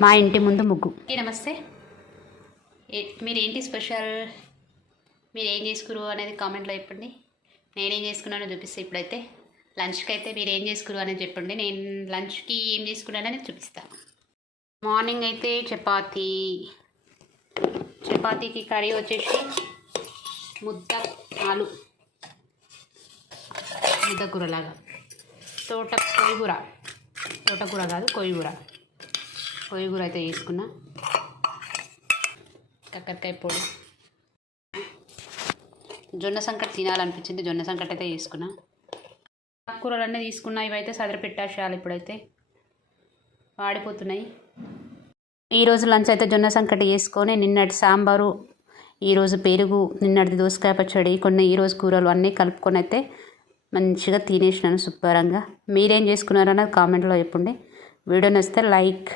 మా ఇంటి ముందు ముగ్గు. నమస్తే. ఏ- స్పెషల్? మీరు ఏం చేసుకురు అనేది కామెంట్లో చెప్పండి. నేనేం చేసుకున్నానో చూపిస్తే ఇప్పుడైతే. లంచ్కి అయితే మీరు ఏం చేసుకురు అనేది చెప్పండి. నేను లంచ్కి ఏం చేసుకున్నానని చూపిస్తాను మార్నింగ్ అయితే చపాతీ. చపాతీకి కర్రీ వచ్చేసి ముద్ద ఆలు. ముద్దకూరలాగా తోట కొయ్యూర తోటకూర కాదు కొయ్యూర పొయ్యి కూర అయితే తీసుకున్నా కక్కరికాయ పొడి. జొన్న సంకట తినాలనిపించింది జొన్న సంకట అయితే తీసుకున్నా కూరలన్నీ తీసుకున్నా ఇవైతే సదర పెట్టేసేయాలి ఇప్పుడైతే. వాడిపోతున్నాయి. ఈరోజు లంచ్ అయితే జొన్న సంకట చేసుకొని నిన్నటి సాంబారు ఈరోజు పెరుగు నిన్నటి దోసకాయ పచ్చడి కొన్ని ఈరోజు కూరలు అన్నీ కలుపుకొని అయితే మంచిగా తినేసినాను శుభ్రంగా. మీరేం చేసుకున్నారన్నది కామెంట్లో చెప్పండి. వీడియో నచ్చితే లైక్